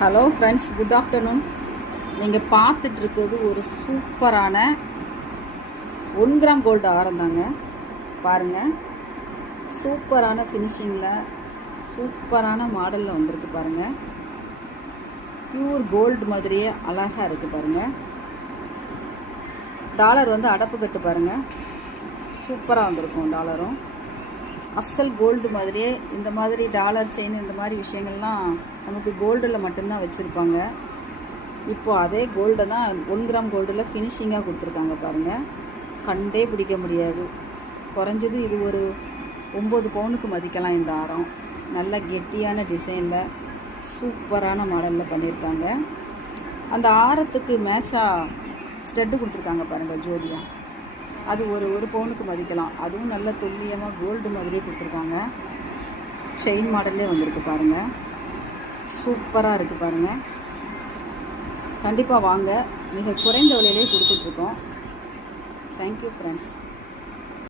Hello friends good afternoon நீங்கள் பார்த்துட்ருக்கிறது ஒரு சூப்பரான ஒன் கிராம் கோல்டு ஆரம் தாங்க. பாருங்கள் சூப்பரான ஃபினிஷிங்கில் சூப்பரான மாடலில் வந்திருக்கு பாருங்கள் பியூர் கோல்டு மாதிரியே அழகாக இருக்குது பாருங்கள் டாலர் வந்து அடப்பு கட்டு பாருங்கள் சூப்பராக வந்திருக்கும் டாலரும் அசல் கோல்டு மாதிரியே இந்த மாதிரி டாலர் செயின் இந்த மாதிரி விஷயங்கள்லாம் நமக்கு கோல்டில் மட்டும்தான் வச்சுருப்பாங்க. இப்போ அதே கோல்டை தான் ஒன் கிராம் கோல்டில் ஃபினிஷிங்காக கொடுத்துருக்காங்க பாருங்கள் கண்டே பிடிக்க முடியாது. குறைஞ்சது இது ஒரு ஒம்பது பவுனுக்கு மதிக்கலாம் இந்த ஆரம். நல்ல கெட்டியான டிசைனில் சூப்பரான மாடலில் பண்ணியிருக்காங்க. அந்த ஆரத்துக்கு மேட்சாக ஸ்டெட்டு கொடுத்துருக்காங்க பாருங்கள் ஜோதியாக அது ஒரு ஒரு பவுனுக்கு மதிக்கலாம். அதுவும் நல்ல துல்லியமாக கோல்டு மாதிரியே கொடுத்துருக்காங்க. செயின் மாடல்லே வந்திருக்கு பாருங்கள் சூப்பராக இருக்குது பாருங்கள் கண்டிப்பாக வாங்க. மிக குறைந்த விலையிலே கொடுத்துட்ருக்கோம். Thank you friends